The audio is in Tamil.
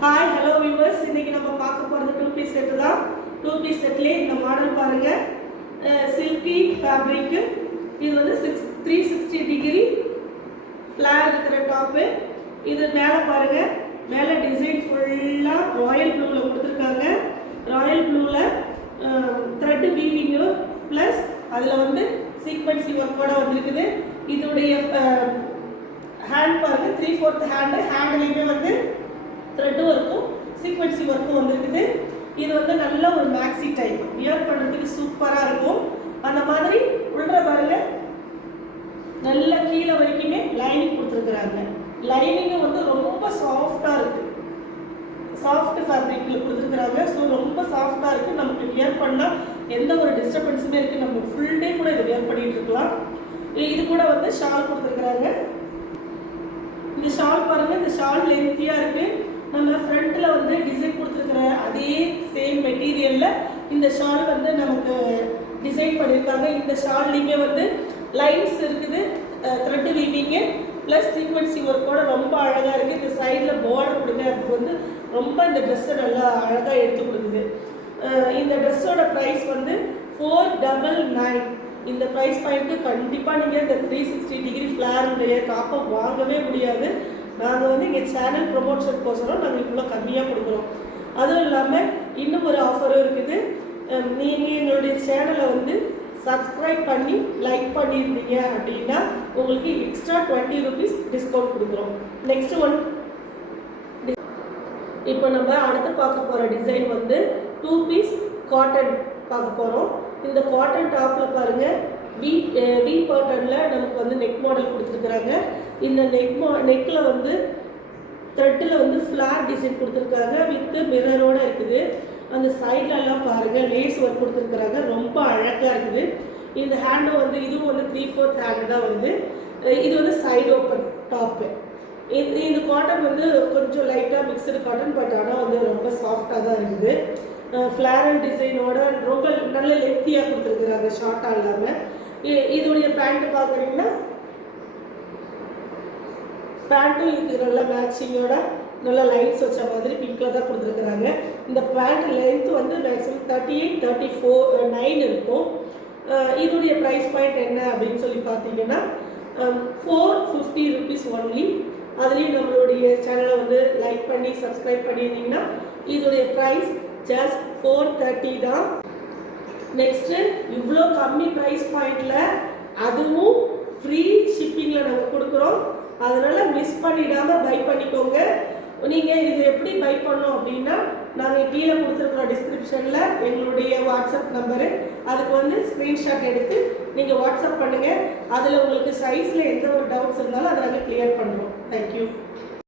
ஹாய் ஹலோ வியூவர்ஸ், இன்னைக்கு நம்ம பார்க்க போகிறது டூ பீஸ் செட்டு தான். டூ பீஸ் செட்லேயே இந்த மாடல் பாருங்கள், சில்கி ஃபேப்ரிக்கு. இது வந்து 360 டிகிரி ஃப்ளார் இருக்கிற டாப்பு. இது மேலே பாருங்கள், மேலே டிசைன் ஃபுல்லாக ராயல் ப்ளூவில் கொடுத்துருக்காங்க. ராயல் ப்ளூவில் த்ரெட்டு வீவிங்கு ப்ளஸ் அதில் வந்து சீக்வன்சி ஒர்க்கோட வந்துருக்குது. இதோடைய ஹேண்ட் பாருங்கள், 3/4 ஹேண்ட்லேயுமே வந்து த்ரெட் ஒர்க்கும் சீக்வன்சி ஒர்க்கும் வந்துருக்குது. இது வந்து நல்ல ஒரு மேக்ஸி டைப், வியர் பண்ணுறதுக்கு சூப்பராக இருக்கும். அந்த மாதிரி உள்ள பாருங்க, நல்ல கீழே வரைக்குமே லைனிங் கொடுத்துருக்குறாங்க. லைனிங்கும் வந்து ரொம்ப சாஃப்டாக இருக்குது, சாஃப்ட் ஃபேப்ரிக்கில் கொடுத்துருக்குறாங்க. ஸோ ரொம்ப சாஃப்டாக இருக்குது, நமக்கு வியர் பண்ணால் எந்த ஒரு டிஸ்டர்பன்ஸுமே இருக்குது. நம்ம ஃபுல் டே கூட இதை வியர் பண்ணிகிட்டு இருக்கலாம். இது கூட வந்து ஷால் கொடுத்துருக்குறாங்க. இந்த ஷால் பாருங்கள், இந்த ஷால் லென்த்தியாக இருக்குது. நம்ம ஃப்ரண்ட்டில் வந்து டிசைன் கொடுத்துருக்குற அதே சேம் மெட்டீரியலில் இந்த ஷால் வந்து நமக்கு டிசைன் பண்ணியிருக்காங்க. இந்த ஷால்லையுமே வந்து லைன்ஸ் இருக்குது, த்ரெட்டு வீவிங்கு ப்ளஸ் சீக்வன்சி ஒர்க்கோட ரொம்ப அழகாக இருக்குது. இந்த சைடில் பார்டர் கொடுக்கறதுக்கு வந்து ரொம்ப இந்த ட்ரெஸ்ஸை நல்லா அழகாக எடுத்து கொடுக்குது. இந்த ட்ரெஸ்ஸோட ப்ரைஸ் வந்து 499. இந்த ப்ரைஸ் பாயிண்ட்டு கண்டிப்பாக நீங்கள் இந்த 360 டிகிரி ஃப்ளாருடைய டாப்பை வாங்கவே முடியாது. நாங்கள் வந்து எங்கள் சேனல் ப்ரொமோஷனுக்கோசரம் நாங்கள் இவ்வளோ கம்மியாக கொடுக்குறோம். அதுவும் இல்லாமல் இன்னும் ஒரு ஆஃபரும் இருக்குது. நீங்கள் எங்களுடைய சேனலை வந்து சப்ஸ்கிரைப் பண்ணி லைக் பண்ணியிருந்தீங்க அப்படின்னா உங்களுக்கு எக்ஸ்ட்ரா 20 ரூபீஸ் டிஸ்கவுண்ட் கொடுக்குறோம். நெக்ஸ்ட் ஒன், இப்போ நம்ம அடுத்து பார்க்க போகிற டிசைன் வந்து 2 பீஸ் காட்டன் பார்க்க போகிறோம். இந்த காட்டன் டாப்பில் பாருங்கள், வி பேட்டர்னில் நமக்கு வந்து நெக் மாடல் கொடுத்துருக்குறாங்க. இந்த நெக்கில் வந்து த்ரெட்டில் வந்து ஃப்ளார் டிசைன் கொடுத்துருக்காங்க, வித்து மிரரோடு இருக்குது. அந்த சைட்லலாம் பாருங்கள் லேஸ் ஒர்க் கொடுத்துருக்குறாங்க, ரொம்ப அழகாக இருக்குது. இந்த ஹேண்டும் வந்து இதுவும் வந்து 3/4 ஹேண்டு தான் வருது. இது வந்து சைடு ஓப்பன் டாப்பு. இந்த காட்டன் வந்து கொஞ்சம் லைட்டாக மிக்சடு காட்டன், பட் ஆனால் வந்து ரொம்ப சாஃப்டாக தான் இருக்குது. ஃப்ளாரல் டிசைனோட ரொம்ப நல்ல லென்த்தியாக கொடுத்துருக்குறாங்க, ஷார்ட்டாக இல்லாமல். இதோடைய பேண்ட்டு பார்க்குறீங்கன்னா பேண்ட்டும் இதுக்கு நல்ல மேட்சிங்கோட நல்ல லைன்ஸ் வச்ச மாதிரி பிங்கில் தான் கொடுத்துருக்குறாங்க. இந்த பேண்ட் லென்த் வந்து மேக்ஸிமம் 38, 34, 9 இருக்கும். இதோடைய ப்ரைஸ் பாயிண்ட் என்ன அப்படின்னு சொல்லி பார்த்தீங்கன்னா 450 ரூபீஸ் ஒன்லி. அதுலேயும் நம்மளுடைய சேனலை வந்து லைக் பண்ணி சப்ஸ்கிரைப் பண்ணியிருந்தீங்கன்னா இதோடைய ப்ரைஸ் ஜஸ்ட் 430 தான். நெக்ஸ்ட்டு இவ்வளோ கம்மி ப்ரைஸ் பாயிண்டில் அதுவும் ஃப்ரீ ஷிப்பிங்கில் நாங்கள் கொடுக்குறோம். அதனால் மிஸ் பண்ணிடாமல் பை பண்ணிக்கோங்க. நீங்கள் இது எப்படி பை பண்ணோம் அப்படின்னா, நாங்கள் கீழே கொடுத்துருக்குற டிஸ்கிரிப்ஷனில் எங்களுடைய வாட்ஸ்அப் நம்பரு, அதுக்கு வந்து ஸ்க்ரீன்ஷாட் எடுத்து நீங்கள் வாட்ஸ்அப் பண்ணுங்கள். அதில் உங்களுக்கு சைஸில் எந்த ஒரு டவுட்ஸ் இருந்தாலும் அதை நாங்கள் கிளியர் பண்ணுறோம். தேங்க்யூ.